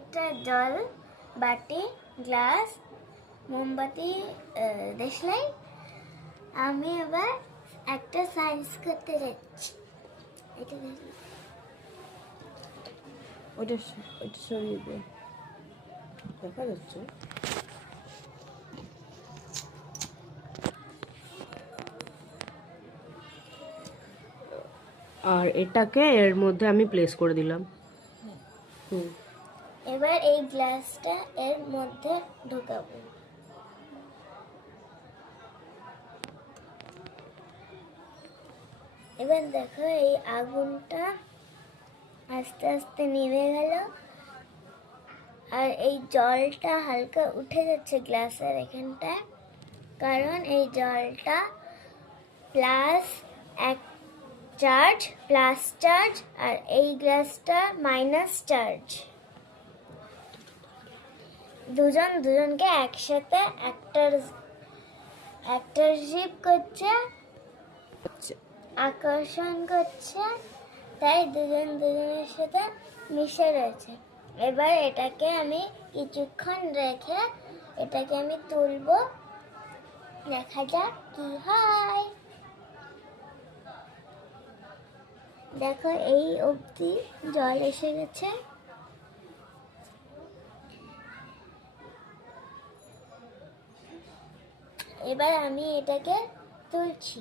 একটা জল, বাটি, গ্লাস, মোমবাতি, দেশলাই। আমি এবার একটা সাইজ করতে যাচ্ছি। এটা ওটা সরিয়ে দে, দেখা যাচ্ছে। আর এটাকে এর মধ্যে আমি প্লেস করে দিলাম। এবার এই গ্লাসটা এর মধ্যে ঢোকাবো। এবার দেখো এই আগুনটা আস্তে আস্তে নিভে গেল, আর এই জলটা হালকা উঠে যাচ্ছে গ্লাসের এখানটায়, কারণ এই জলটা প্লাস এক চার্জ, প্লাস চার্জ, আর এই গ্লাসটা মাইনাস চার্জ। দুজনকে একসাথে অ্যাট্রাকশন করছে, আকর্ষণ করছে, তাই দুজনের সাথে মিশে রয়েছে। এবার এটাকে আমি কিছুক্ষণ রেখে এটাকে আমি তুলবো, দেখা যাক কি হয়। দেখো এই অবধি জল এসে গেছে। এবার আমি এটাকে তুলছি।